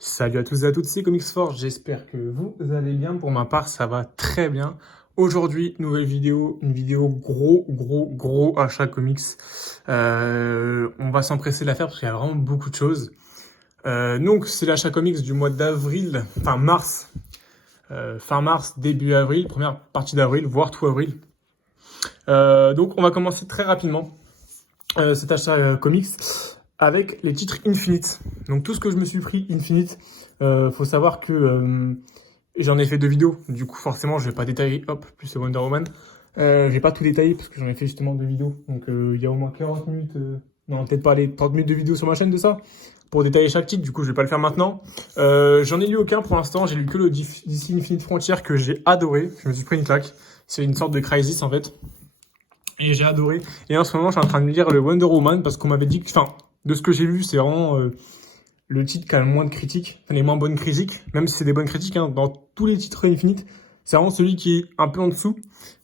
Salut à tous et à toutes, c'est Comics Forge, j'espère que vous allez bien. Pour ma part, ça va très bien. Aujourd'hui, nouvelle vidéo, une vidéo gros achat comics. On va s'empresser de la faire parce qu'il y a vraiment beaucoup de choses. Donc, c'est l'achat comics du mois d'avril, fin mars, début avril, première partie d'avril, voire tout avril. Donc, on va commencer très rapidement cet achat comics avec les titres Infinite. Donc tout ce que je me suis pris Infinite, faut savoir que j'en ai fait 2 vidéos. Du coup forcément je vais pas détailler, hop, plus c'est Wonder Woman. Je vais pas tout détailler parce que j'en ai fait justement 2 vidéos. Donc il y a au moins 40 minutes, non peut-être pas les 30 minutes de vidéo sur ma chaîne de ça, pour détailler chaque titre. Du coup je vais pas le faire maintenant. J'en ai lu aucun pour l'instant, j'ai lu que le DC Infinite Frontier que j'ai adoré. Je me suis pris une claque. C'est une sorte de Crisis en fait. Et j'ai adoré. Et en ce moment, je suis en train de lire le Wonder Woman parce qu'on m'avait dit que, enfin, de ce que j'ai vu, c'est vraiment le titre qui a le moins de critiques, enfin, les moins bonnes critiques, même si c'est des bonnes critiques, hein, dans tous les titres Infinite, c'est vraiment celui qui est un peu en dessous.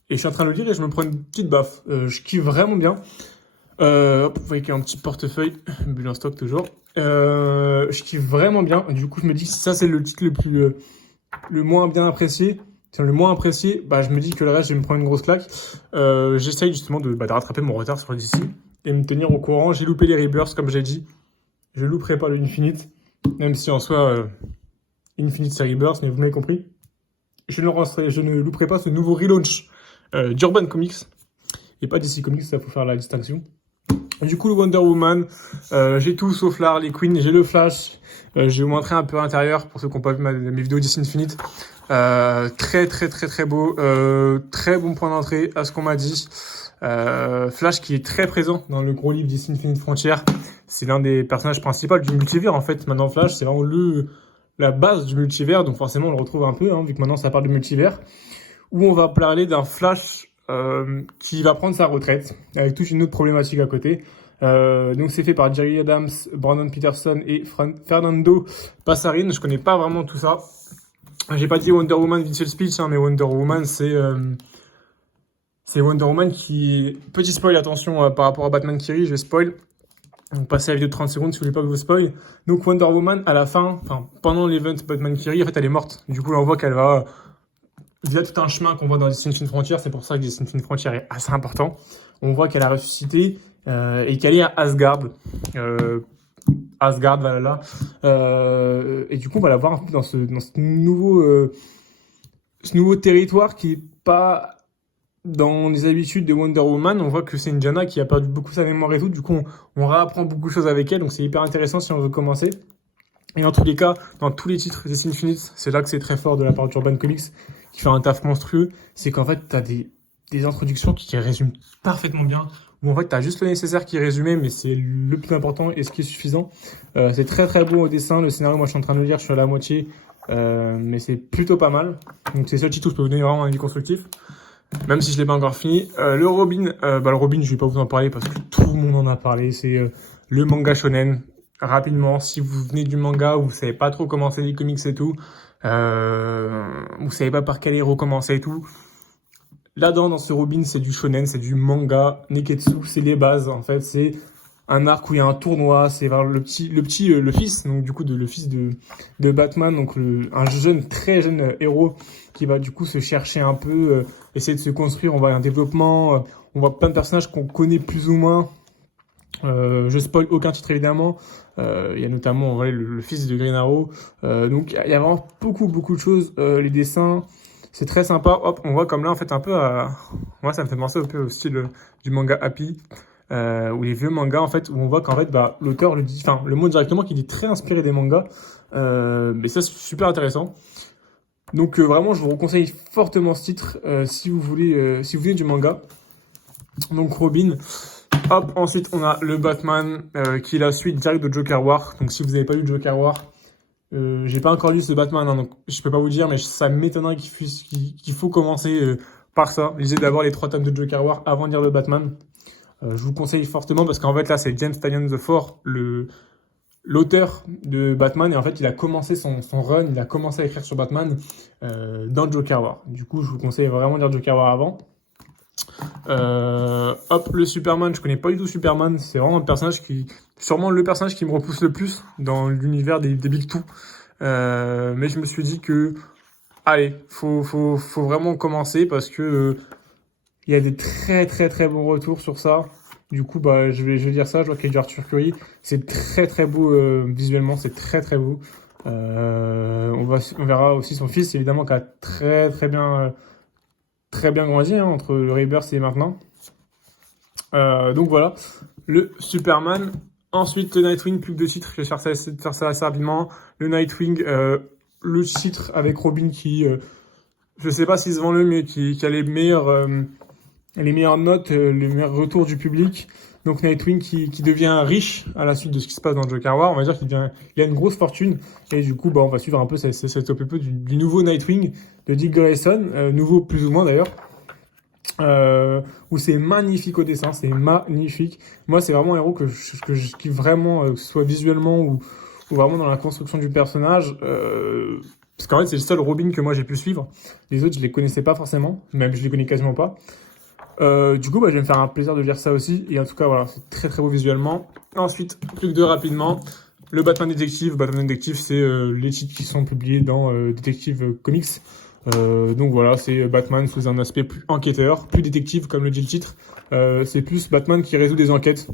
Et je suis en train de le lire et je me prends une petite baffe. Je kiffe vraiment bien. Hop, vous voyez qu'il y a un petit portefeuille, bulle en stock toujours. Je kiffe vraiment bien. Du coup, je me dis que si ça c'est le titre le moins bien apprécié, le moins apprécié, bah, je me dis que le reste, je vais me prendre une grosse claque. J'essaye justement de rattraper mon retard sur DC et me tenir au courant. J'ai loupé les Rebirths, comme j'ai dit. Je louperai pas le Infinite, même si en soi, Infinite c'est Rebirth, mais vous m'avez compris. Je ne louperai pas ce nouveau relaunch d'Urban Comics et pas DC Comics, ça faut faire la distinction. Du coup, le Wonder Woman, j'ai tout sauf la Harley Quinn, j'ai le Flash. Je vais vous montrer un peu à l'intérieur pour ceux qui n'ont pas vu mes vidéos DC Infinite. Très beau, très bon point d'entrée à ce qu'on m'a dit. Flash qui est très présent dans le gros livre DC Infinite Frontier. C'est l'un des personnages principaux du multivers en fait. Maintenant Flash, c'est vraiment la base du multivers, donc forcément on le retrouve un peu, hein, vu que maintenant ça parle de multivers. Où on va parler d'un Flash qui va prendre sa retraite, avec toute une autre problématique à côté. Donc c'est fait par Jerry Adams, Brandon Peterson et Fernando Passarin. Je connais pas vraiment tout ça. J'ai pas dit Wonder Woman vite fait le speech, hein, mais Wonder Woman c'est Wonder Woman qui... Petit spoil, attention, par rapport à Batman qui rit, je vais spoil. Donc passez à la vidéo de 30 secondes si vous voulez pas que je vous spoil. Donc Wonder Woman, à la fin, enfin pendant l'event Batman qui rit, en fait elle est morte. Du coup là on voit qu'elle va... via tout un chemin qu'on voit dans DC Infinite Frontier, c'est pour ça que DC Infinite Frontier est assez important. On voit qu'elle a ressuscité et qu'elle est à Asgard. Asgard, Valhalla. Et du coup, on va la voir un peu dans ce nouveau territoire qui est pas dans les habitudes de Wonder Woman. On voit que c'est une Diana qui a perdu beaucoup sa mémoire et tout. Du coup, on réapprend beaucoup de choses avec elle. Donc, c'est hyper intéressant si on veut commencer. Et dans tous les cas, dans tous les titres DC Infinite, c'est là que c'est très fort de la part d'Urban Comics, qui fait un taf monstrueux. C'est qu'en fait, t'as des introductions qui résument parfaitement bien. Où en fait, t'as juste le nécessaire qui est résumé, mais c'est le plus important et ce qui est suffisant. C'est très beau au dessin. Le scénario, moi, je suis en train de le lire, je suis à la moitié. Mais c'est plutôt pas mal. Donc, c'est ce titre où je peux vous donner vraiment un avis constructif. Même si je l'ai pas encore fini. Le Robin, le Robin, je vais pas vous en parler parce que tout le monde en a parlé. C'est le manga shonen. Rapidement, si vous venez du manga, vous savez pas trop comment c'est les comics et tout, vous savez pas par quel héros commencer et tout. Là-dedans, dans ce Robin, c'est du shonen, c'est du manga, Neketsu, c'est les bases, en fait, c'est un arc où il y a un tournoi, c'est vers le fils, donc du coup, le fils de Batman, donc un très jeune héros qui va du coup se chercher un peu, essayer de se construire, on voit un développement, on voit plein de personnages qu'on connaît plus ou moins. Je spoil aucun titre évidemment. Il y a notamment le fils de Green Arrow. Donc il y a vraiment beaucoup de choses. Les dessins, c'est très sympa. Hop, on voit comme là en fait un peu à... Moi ça me fait penser un peu au style du manga Happy. Ou les vieux mangas en fait, où on voit qu'en fait l'auteur le dit, enfin le mot directement qu'il est très inspiré des mangas. Mais ça c'est super intéressant. Donc vraiment je vous conseille fortement ce titre si vous voulez du manga. Donc Robin. Hop, ensuite on a le Batman qui est la suite directe de Joker War. Donc si vous n'avez pas lu Joker War, j'ai pas encore lu ce Batman, hein, donc je peux pas vous dire, mais ça m'étonnerait qu'il faut commencer par ça. Lisez d'abord les 3 tomes de Joker War avant de lire le Batman. Je vous conseille fortement parce qu'en fait là c'est James Tynion the Four, l'auteur de Batman, et en fait il a commencé son run, il a commencé à écrire sur Batman dans Joker War. Du coup je vous conseille vraiment de lire Joker War avant. Hop, le Superman, je connais pas du tout Superman, c'est vraiment sûrement le personnage qui me repousse le plus dans l'univers des Big Two. Mais je me suis dit que, allez, faut vraiment commencer parce que il y a des très très très bons retours sur ça. Du coup, bah, je vais dire ça. Je vois qu'il y a du Arthur Curry. C'est très très beau visuellement, c'est très très beau. On verra aussi son fils, évidemment, qui a très bien grandi hein, entre le Rebirth et maintenant. Donc voilà, le Superman. Ensuite, le Nightwing, plus que deux titres. Je vais essayer de faire ça assez rapidement. Le Nightwing, le titre avec Robin qui, je sais pas s'il se vend le mieux, qui a les meilleures notes, les meilleurs retours du public. Donc Nightwing qui devient riche à la suite de ce qui se passe dans Joker War. On va dire il a une grosse fortune. Et du coup, bah, on va suivre un peu cette OPP du nouveau Nightwing de Dick Grayson. Nouveau plus ou moins d'ailleurs. Où c'est magnifique au dessin, c'est magnifique. Moi, c'est vraiment un héros que je kiffe vraiment, que ce soit visuellement ou vraiment dans la construction du personnage. Parce qu'en fait, c'est le seul Robin que moi j'ai pu suivre. Les autres, je les connaissais pas forcément, même je les connais quasiment pas. Du coup, bah, je vais me faire un plaisir de lire ça aussi. Et en tout cas, voilà, c'est très très beau visuellement. Ensuite, plus que deux rapidement. Le Batman Detective. Batman Detective, c'est les titres qui sont publiés dans Detective Comics. Donc voilà, c'est Batman sous un aspect plus enquêteur, plus détective, comme le dit le titre. C'est plus Batman qui résout des enquêtes.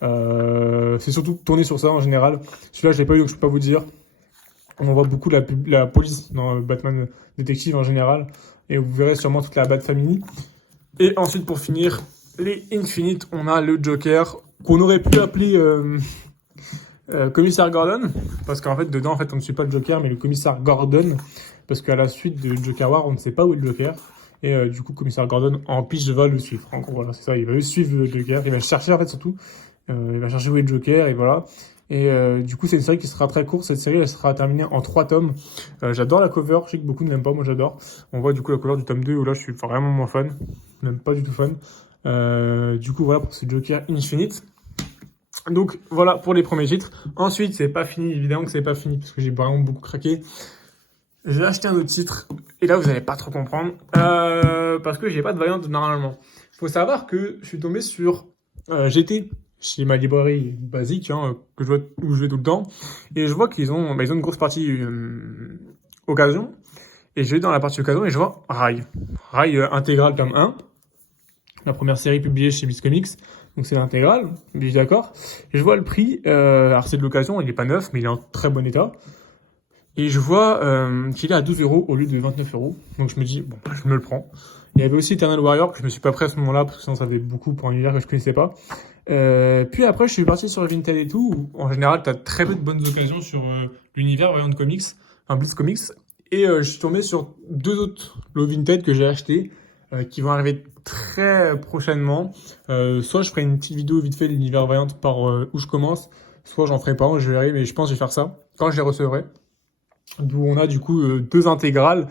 C'est surtout tourné sur ça en général. Celui-là, je l'ai pas eu, donc je peux pas vous dire. On voit beaucoup la police dans Batman Detective en général. Et vous verrez sûrement toute la Bat Family. Et ensuite, pour finir, les Infinite, on a le Joker, qu'on aurait pu appeler Commissaire Gordon, parce qu'en fait, dedans, en fait, on ne suit pas le Joker, mais le Commissaire Gordon, parce qu'à la suite de Joker War, on ne sait pas où est le Joker, et du coup, Commissaire Gordon, en pitch, va le suivre. En gros, voilà, c'est ça, il va le suivre, le Joker, il va chercher, en fait, surtout, il va chercher où est le Joker, et voilà. Et du coup, c'est une série qui sera très courte. Cette série, elle sera terminée en 3 tomes. J'adore la cover. Je sais que beaucoup ne l'aiment pas. Moi, j'adore. On voit du coup la cover du tome 2 où là, je suis vraiment moins fan. Je n'aime pas du tout fan. Du coup, voilà pour ce Joker Infinite. Donc, voilà pour les premiers titres. Ensuite, c'est pas fini. Évidemment que c'est pas fini parce que j'ai vraiment beaucoup craqué. J'ai acheté un autre titre. Et là, vous n'allez pas trop comprendre. Parce que j'ai pas de variante normalement. Faut savoir que je suis tombé sur GT chez ma librairie basique, hein, où je vais tout le temps, et je vois qu'ils ont une grosse partie occasion, et je vais dans la partie occasion et je vois Rai intégrale tome 1, la première série publiée chez Viz Comics, donc c'est l'intégrale, je suis d'accord, et je vois le prix, alors c'est de l'occasion, il est pas neuf, mais il est en très bon état, et je vois qu'il est à 12 € au lieu de 29 €, donc je me dis, bon, je me le prends. Il y avait aussi Eternal Warrior, que je me suis pas pris à ce moment-là, parce que sinon ça fait beaucoup pour un univers que je connaissais pas. Puis après, je suis parti sur Vinted et tout, où en général, tu as très peu de bonnes occasions sur l'univers Variant Comics, enfin Blitz Comics. Et je suis tombé sur deux autres lots Vinted que j'ai achetés, qui vont arriver très prochainement. Soit je ferai une petite vidéo vite fait de l'univers Variant par où je commence, soit j'en ferai pas, je verrai, mais je pense que je vais faire ça quand je les recevrai. D'où on a du coup deux intégrales,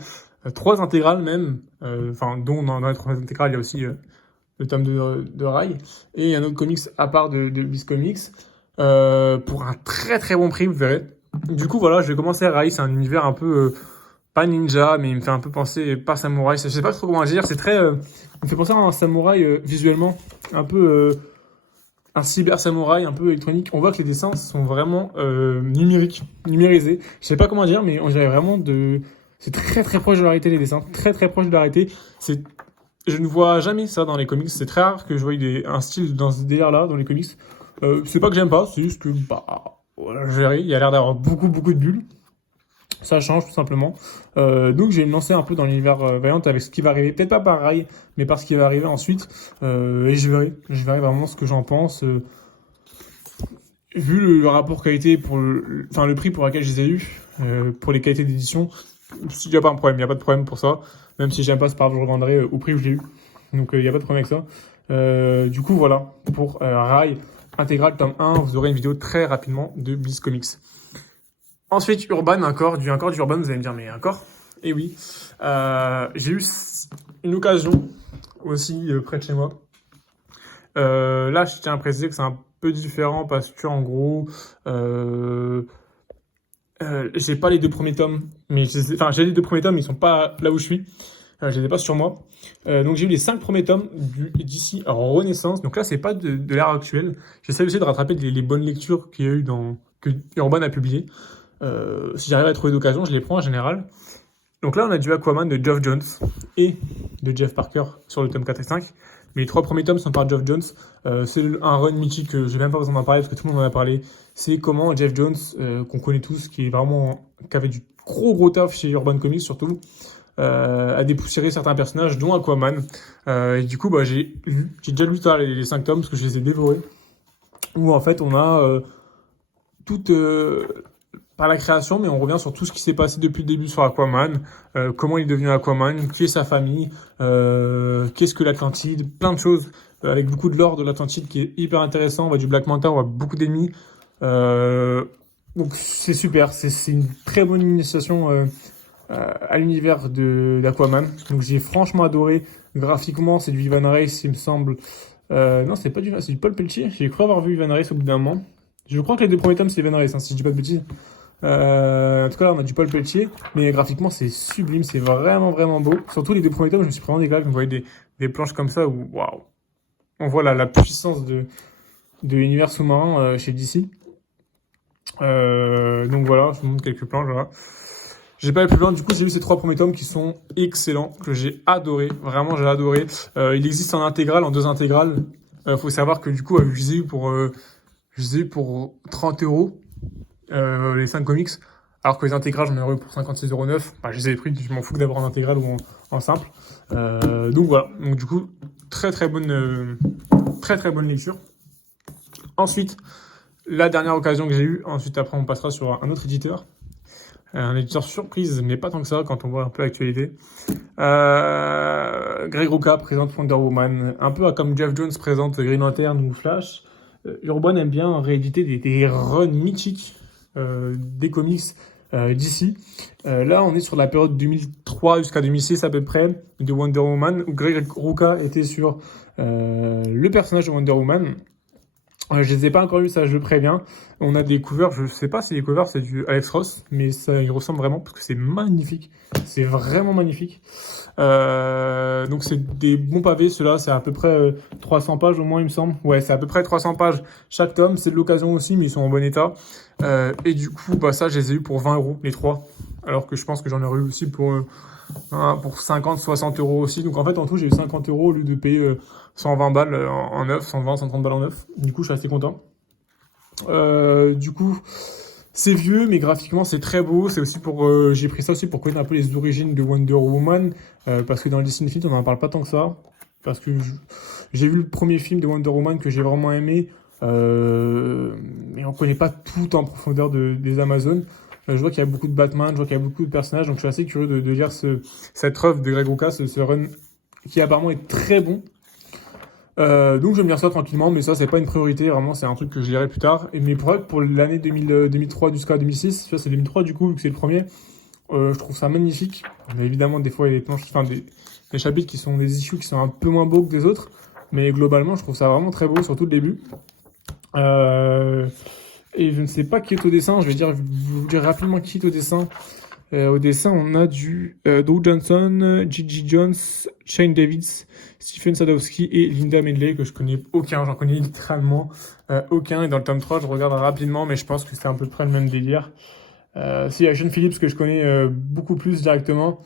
trois intégrales même, dont dans les trois intégrales, il y a aussi le tome de Rai, et un autre comics à part de Viz Comics, pour un très très bon prix, vous verrez. Du coup, voilà, je vais commencer à Rai, c'est un univers un peu, pas ninja, mais il me fait un peu penser, pas samouraï, je sais pas trop comment dire, c'est très, il me fait penser à un samouraï visuellement, un peu, un cyber samouraï, un peu électronique. On voit que les dessins sont vraiment numérisés. Je sais pas comment dire, mais on dirait vraiment c'est très très proche de la réalité, les dessins, très très proche de la réalité. Je ne vois jamais ça dans les comics. C'est très rare que je voie un style dans ce délire-là dans les comics. C'est pas que j'aime pas, c'est juste que voilà, il y a l'air d'avoir beaucoup beaucoup de bulles. Ça change tout simplement. Donc je vais me lancer un peu dans l'univers Valiant avec ce qui va arriver, peut-être pas pareil, mais par ce qui va arriver ensuite. Et je verrai vraiment ce que j'en pense. Vu le rapport qualité le prix pour lequel je les ai eus, pour les qualités d'édition, il n'y a pas un problème, il n'y a pas de problème pour ça. Même si j'aime pas, c'est pas grave, je revendrai au prix où je l'ai eu. Donc il n'y a pas de problème avec ça. Du coup voilà, pour Rai intégral tome 1, vous aurez une vidéo très rapidement de Blitz Comics. Ensuite, Urban, encore du Urban, vous allez me dire, mais encore? Eh oui, j'ai eu une occasion aussi près de chez moi. Là, je tiens à préciser que c'est un peu différent parce que, en gros, j'ai pas les deux premiers tomes, mais j'ai les deux premiers tomes, mais ils sont pas là où je suis. Je les ai pas sur moi. Donc j'ai eu les 5 premiers tomes d'ici Renaissance. Donc là, c'est pas de l'ère actuelle. J'essaie aussi de rattraper les bonnes lectures qu'il y a eu que Urban a publié. Si j'arrive à trouver d'occasion, je les prends en général. Donc là, on a du Aquaman de Geoff Jones et de Jeff Parker sur le tome 4 et 5. Mais les 3 premiers tomes sont par Geoff Jones. C'est un run mythique que j'ai même pas besoin d'en parler parce que tout le monde en a parlé. C'est comment Geoff Jones, qu'on connaît tous, qui avait du gros taf chez Urban Comics surtout, a dépoussiéré certains personnages, dont Aquaman. Et du coup, j'ai déjà lu les 5 tomes parce que je les ai dévorés. Où en fait, on a toute pas la création, mais on revient sur tout ce qui s'est passé depuis le début sur Aquaman, comment il est devenu Aquaman, qui est sa famille, qu'est-ce que l'Atlantide, plein de choses, avec beaucoup de lore de l'Atlantide qui est hyper intéressant. On voit du Black Manta, on voit beaucoup d'ennemis. Donc c'est super, c'est une très bonne initiation à l'univers d'Aquaman. Donc j'ai franchement adoré. Graphiquement, c'est du Ivan Reis, il me semble. Non, c'est du Paul Pelletier. J'ai cru avoir vu Ivan Reis au bout d'un moment. Je crois que les 2 premiers tomes, c'est Ivan Reis, si je dis pas de bêtises. En tout cas, là, on a du Paul Pelletier, mais graphiquement, c'est sublime, c'est vraiment beau. Surtout les 2 premiers tomes, je me suis pris vraiment des claques. Vous voyez des planches comme ça où, waouh, on voit la puissance de l'univers sous-marin chez DC. Donc voilà, je vous montre quelques planches. Voilà. J'ai pas eu plus loin, du coup, j'ai lu ces 3 premiers tomes qui sont excellents, que j'ai adoré. Vraiment, j'ai adoré. Il existe en intégrale, en 2 intégrales. Faut savoir que du coup, je les ai eu pour 30€. Les 5 comics, alors que les intégrales, j'en ai eu pour 56,09€. Je les ai pris, je m'en fous d'avoir en intégrale ou en simple. Donc voilà, donc du coup, très bonne lecture. Ensuite, la dernière occasion que j'ai eue, ensuite après on passera sur un autre éditeur. Un éditeur surprise, mais pas tant que ça quand on voit un peu l'actualité. Greg Rucka présente Wonder Woman, un peu comme Geoff Jones présente Green Lantern ou Flash. Urban aime bien rééditer des runs mythiques des comics d'ici. Là, on est sur la période 2003 jusqu'à 2006 à peu près de Wonder Woman, où Greg Rucka était sur le personnage de Wonder Woman. Je les ai pas encore lus, ça je le préviens. On a des covers, je sais pas si les covers c'est du Alex Ross, mais ça il ressemble vraiment parce que c'est magnifique. C'est vraiment magnifique. Donc c'est des bons pavés, ceux-là c'est à peu près 300 pages au moins il me semble. Ouais, c'est à peu près 300 pages chaque tome, c'est de l'occasion aussi mais ils sont en bon état. Et du coup, ça je les ai eu pour 20€ les 3. Alors que je pense que j'en aurais eu aussi pour 50, 60€ aussi. Donc en fait en tout j'ai eu 50€ au lieu de payer 120 balles en neuf, 120, 130 balles en neuf. Du coup je suis assez content. Du coup c'est vieux mais graphiquement c'est très beau. C'est aussi j'ai pris ça aussi pour connaître un peu les origines de Wonder Woman, parce que dans le Disney Infinite on n'en parle pas tant que ça, parce que j'ai vu le premier film de Wonder Woman que j'ai vraiment aimé, mais on connaît pas tout en profondeur des Amazones. Je vois qu'il y a beaucoup de Batman, je vois qu'il y a beaucoup de personnages, donc je suis assez curieux de lire cette œuvre de Greg Rucka, ce run qui apparemment est très bon. Donc je vais me lire ça tranquillement, mais ça c'est pas une priorité, vraiment c'est un truc que je lirai plus tard. Mais pour l'année 2003 jusqu'à 2006, ça c'est 2003 du coup, vu que c'est le premier, je trouve ça magnifique. Mais évidemment des fois il y a des planches, des chapitres qui sont des issues qui sont un peu moins beaux que des autres, mais globalement je trouve ça vraiment très beau, surtout le début. Et je ne sais pas qui est au dessin, je vais vous dire rapidement qui est au dessin. Au dessin, on a du Drew Johnson, Gigi Jones, Shane Davids, Stephen Sadowski et Linda Medley, que je connais aucun, j'en connais littéralement aucun. Et dans le tome 3, je regarde rapidement, mais je pense que c'est à peu près le même délire. Si, il y a Sean Phillips, que je connais beaucoup plus directement.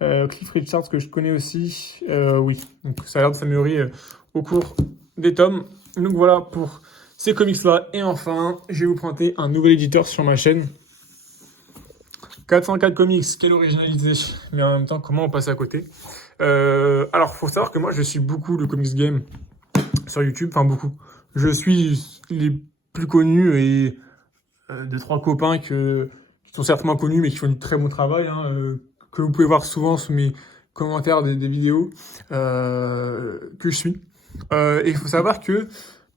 Cliff Richards, que je connais aussi. Oui, donc ça a l'air de s'améliorer au cours des tomes. Donc voilà pour ces comics-là. Et enfin, je vais vous présenter un nouvel éditeur sur ma chaîne. 404 Comics, quelle originalité, mais en même temps, comment on passe à côté. Alors, faut savoir que moi, je suis beaucoup le comics game sur YouTube, enfin beaucoup. Je suis les plus connus et 2-3 copains qui sont certes moins connus, mais qui font du très bon travail, que vous pouvez voir souvent sous mes commentaires des vidéos que je suis. Et il faut savoir que,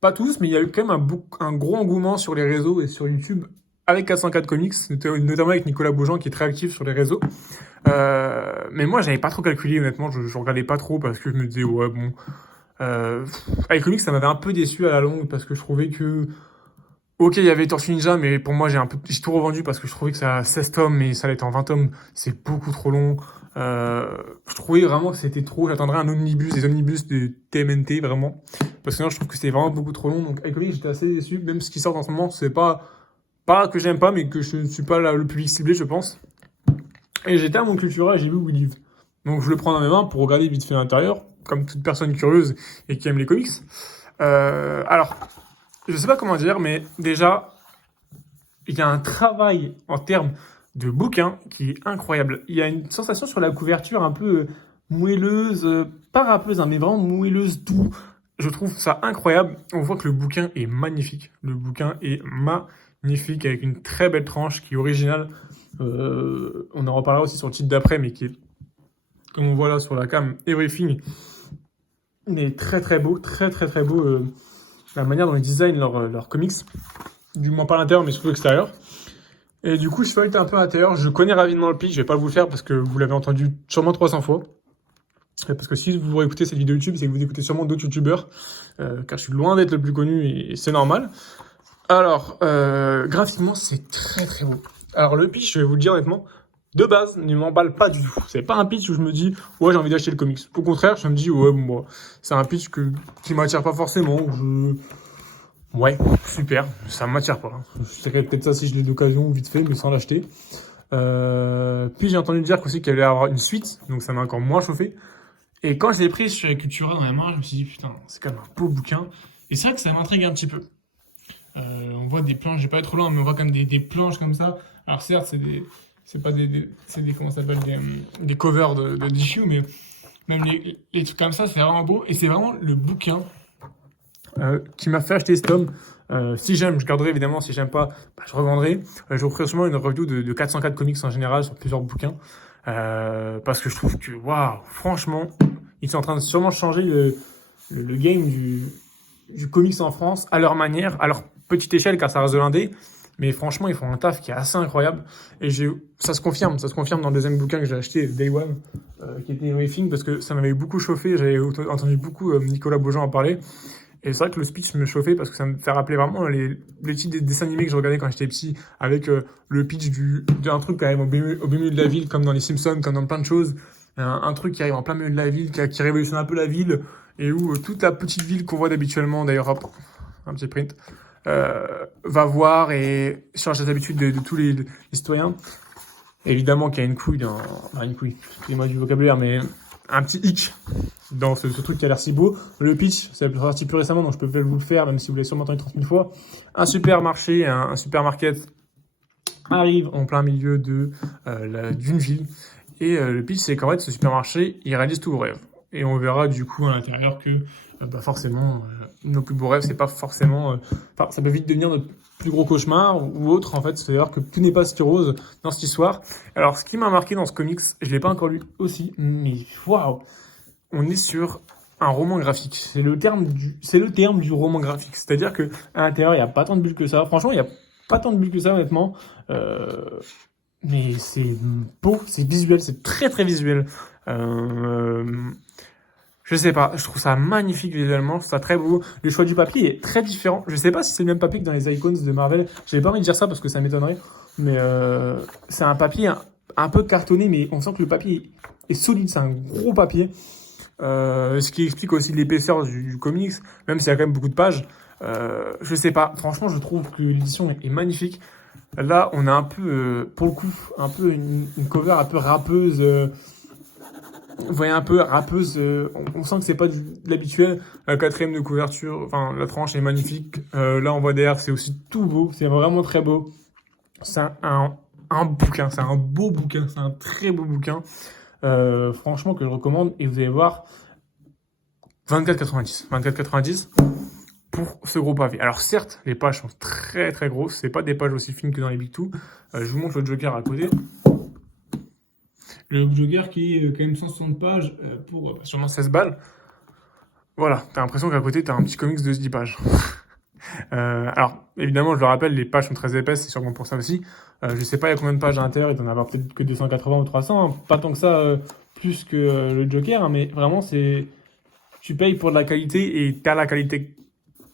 pas tous, mais il y a eu quand même un gros engouement sur les réseaux et sur YouTube avec 404 Comics, notamment avec Nicolas Beaujean qui est très actif sur les réseaux. Mais moi, j'avais pas trop calculé, honnêtement, je regardais pas trop parce que je me disais, ouais, bon. Avec Comics, ça m'avait un peu déçu à la longue parce que je trouvais que. Ok, il y avait Tortue Ninja, mais pour moi, j'ai tout revendu parce que je trouvais que ça a 16 tomes, mais ça allait être en 20 tomes. C'est beaucoup trop long. Je trouvais vraiment que c'était trop. J'attendrais des omnibus de TMNT, vraiment. Parce que sinon, je trouve que c'était vraiment beaucoup trop long. Donc, avec Comics, j'étais assez déçu. Même ce qui sort en ce moment, c'est pas Pas que j'aime pas, mais que je ne suis pas le public ciblé, je pense. Et j'étais à mon Cultura et j'ai vu We Live. Donc je le prends dans mes mains pour regarder vite fait l'intérieur, comme toute personne curieuse et qui aime les comics. Alors, je sais pas comment dire, mais déjà, il y a un travail en termes de bouquin qui est incroyable. Il y a une sensation sur la couverture un peu moelleuse, pas râpeuse, hein, mais vraiment moelleuse, doux. Je trouve ça incroyable. On voit que le bouquin est magnifique. Le bouquin est magnifique avec une très belle tranche qui est originale. On en reparlera aussi sur le titre d'après, mais qui est, comme on voit là sur la cam, Everything. Mais très très beau, très très très beau la manière dont ils designent leurs comics. Du moins pas à l'intérieur, mais surtout l'extérieur. Et du coup, je feuillete un peu à l'intérieur. Je connais rapidement le pitch, je vais pas vous le faire parce que vous l'avez entendu sûrement 300 fois. Parce que si vous écoutez cette vidéo YouTube, c'est que vous écoutez sûrement d'autres youtubeurs, car je suis loin d'être le plus connu et c'est normal. Alors, graphiquement, c'est très très beau. Alors le pitch, je vais vous le dire honnêtement, de base, ne m'emballe pas du tout. C'est pas un pitch où je me dis, ouais, j'ai envie d'acheter le comics. Au contraire, je me dis, ouais, moi, c'est un pitch qui m'attire pas forcément. Ouais, super, ça m'attire pas. Je ferais peut-être ça si je l'ai d'occasion, vite fait, mais sans l'acheter. Puis j'ai entendu dire aussi qu'il allait y avoir une suite, donc ça m'a encore moins chauffé. Et quand je l'ai pris sur Cultura dans la main, je me suis dit, putain, c'est quand même un beau bouquin. Et c'est vrai que ça m'intrigue un petit peu. On voit des planches, j'ai pas être trop loin, mais on voit quand même des planches comme ça. Alors certes, c'est pas c'est des, comment ça s'appelle, des covers d'issue, mais même les trucs comme ça, c'est vraiment beau. Et c'est vraiment le bouquin qui m'a fait acheter ce tome. Si j'aime, je garderai évidemment. Si j'aime pas, bah, je revendrai. Je vous ferai sûrement une review de 404 comics en général sur plusieurs bouquins. Parce que je trouve que, waouh, franchement, ils sont en train de sûrement changer le game du comics en France à leur manière, à leur petite échelle, car ça reste de l'indé. Mais franchement, ils font un taf qui est assez incroyable. Et ça se confirme dans le deuxième bouquin que j'ai acheté, Day One, qui était Everything, parce que ça m'avait beaucoup chauffé. J'avais entendu beaucoup Nicolas Beaujean en parler. Et c'est vrai que le speech me chauffait parce que ça me fait rappeler vraiment les petits dessins animés que je regardais quand j'étais petit, avec le pitch d'un truc qui arrive au milieu de la ville, comme dans les Simpsons, comme dans plein de choses. Un truc qui arrive en plein milieu de la ville, qui révolutionne un peu la ville, et où toute la petite ville qu'on voit d'habituellement, d'ailleurs, hop, un petit print, va voir et change les habitudes de tous les citoyens. Évidemment qu'il y a une couille une couille, excusez-moi du vocabulaire, mais un petit hic dans ce truc qui a l'air si beau. Le pitch, ça est sorti plus récemment, donc je peux peut-être vous le faire, même si vous l'avez sûrement entendu 30 000 fois. Un supermarché, un supermarket arrive en plein milieu d'une ville. Et le pitch, c'est qu'en fait, ce supermarché, il réalise tous vos rêves. Et on verra du coup à l'intérieur que forcément, nos plus beaux rêves, c'est pas forcément... ça peut vite devenir notre plus gros cauchemar ou autre, en fait. C'est-à-dire que tout n'est pas si rose dans cette histoire. Alors, ce qui m'a marqué dans ce comics, je l'ai pas encore lu aussi, mais waouh, on est sur un roman graphique. C'est le terme du roman graphique. C'est-à-dire que à l'intérieur, il n'y a pas tant de bulles que ça. Franchement, il n'y a pas tant de bulles que ça, honnêtement. Mais c'est beau, c'est visuel, c'est très très visuel. Je sais pas, je trouve ça magnifique visuellement, je trouve ça très beau. Le choix du papier est très différent. Je sais pas si c'est le même papier que dans les Icons de Marvel. J'avais pas envie de dire ça parce que ça m'étonnerait. Mais c'est un papier un peu cartonné, mais on sent que le papier est solide, c'est un gros papier. Ce qui explique aussi l'épaisseur du comics, même s'il y a quand même beaucoup de pages. Je sais pas, franchement, je trouve que l'édition est magnifique. Là, on a un peu, pour le coup, un peu une cover un peu râpeuse. Vous voyez un peu râpeuse. On sent que c'est pas de l'habituel. La quatrième de couverture, enfin, la tranche est magnifique. Là, on voit derrière, c'est aussi tout beau. C'est vraiment très beau. C'est un bouquin, c'est un beau bouquin, c'est un très beau bouquin. Franchement, que je recommande. Et vous allez voir, 24,90. 24,90 pour ce gros pavé. Alors certes, les pages sont très très grosses. C'est pas des pages aussi fines que dans les Big Two. Je vous montre le Joker à côté. Le Joker qui est quand même 160 pages pour sûrement 16 balles. Voilà, t'as l'impression qu'à côté, t'as un petit comics de 10 pages. Alors, évidemment, je le rappelle, les pages sont très épaisses, c'est sûrement pour ça aussi. Je sais pas il y a combien de pages à l'intérieur, il doit en avoir peut-être que 280 ou 300, hein. Pas tant que ça, plus que le Joker, hein, mais vraiment, tu payes pour de la qualité et t'as la qualité.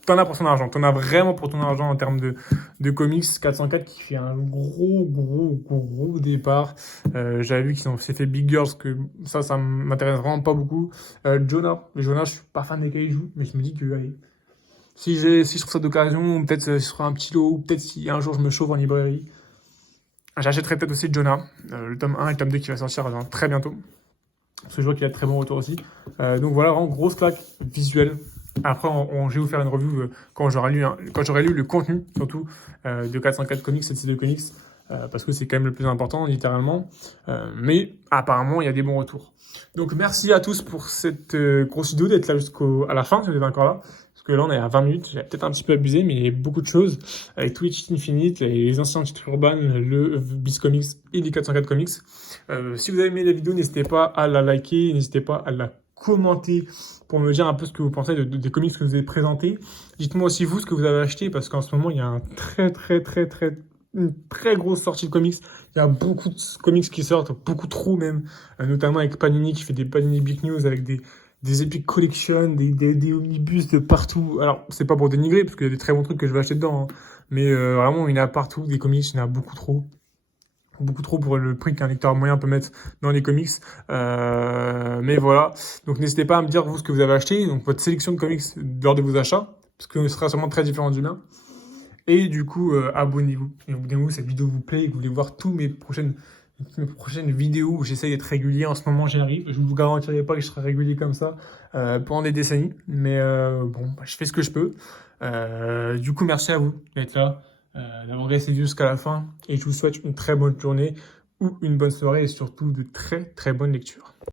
T'en as pour ton argent, t'en as vraiment pour ton argent en termes de comics. 404 qui fait un gros départ. J'avais vu qu'ils ont fait Big Girls, que ça m'intéresse vraiment pas beaucoup. Jonah, je suis pas fan des kaiju, mais je me dis que allez, Si je trouve ça d'occasion, peut-être ce sera un petit lot, ou peut-être si un jour je me chauffe en librairie, j'achèterai peut-être aussi Jonah, le tome 1 et le tome 2 qui va sortir très bientôt. Parce que je vois qu'il a de très bon retour aussi. Donc voilà, vraiment grosse claque visuelle. Après, je vais vous faire une review quand j'aurai lu le contenu, surtout, de 404 Comics, cette série de comics, parce que c'est quand même le plus important, littéralement. Mais apparemment, il y a des bons retours. Donc merci à tous pour cette grosse vidéo, d'être là jusqu'à la fin, si vous êtes encore là. Parce que là, on est à 20 minutes, j'ai peut-être un petit peu abusé, mais il y a beaucoup de choses. Avec Twitch Infinite, les anciens titres urbains, le Biz Comics et les 404 Comics. Si vous avez aimé la vidéo, n'hésitez pas à la liker, n'hésitez pas à la commenter pour me dire un peu ce que vous pensez des comics que je vous ai présentés. Dites-moi aussi vous ce que vous avez acheté, parce qu'en ce moment, il y a une très grosse sortie de comics. Il y a beaucoup de comics qui sortent, beaucoup trop même, notamment avec Panini qui fait des Panini Big News avec des Epic Collection, des omnibus de partout. Alors, c'est pas pour dénigrer, parce qu'il y a des très bons trucs que je vais acheter dedans, hein. Mais vraiment, il y en a partout, des comics, il y en a beaucoup trop. Beaucoup trop pour le prix qu'un lecteur moyen peut mettre dans les comics. Mais voilà. Donc n'hésitez pas à me dire vous ce que vous avez acheté, donc votre sélection de comics lors de vos achats, parce que ce sera sûrement très différent du mien. Et du coup, abonnez-vous. Et abonnez-vous si cette vidéo vous plaît et que vous voulez voir toutes mes prochaines vidéos où j'essaye d'être régulier. En ce moment, j'y arrive. Je ne vous garantirai pas que je serai régulier comme ça pendant des décennies. Mais bon, je fais ce que je peux. Du coup, merci à vous d'être là, d'avoir resté jusqu'à la fin. Et je vous souhaite une très bonne journée ou une bonne soirée et surtout de très très bonnes lectures.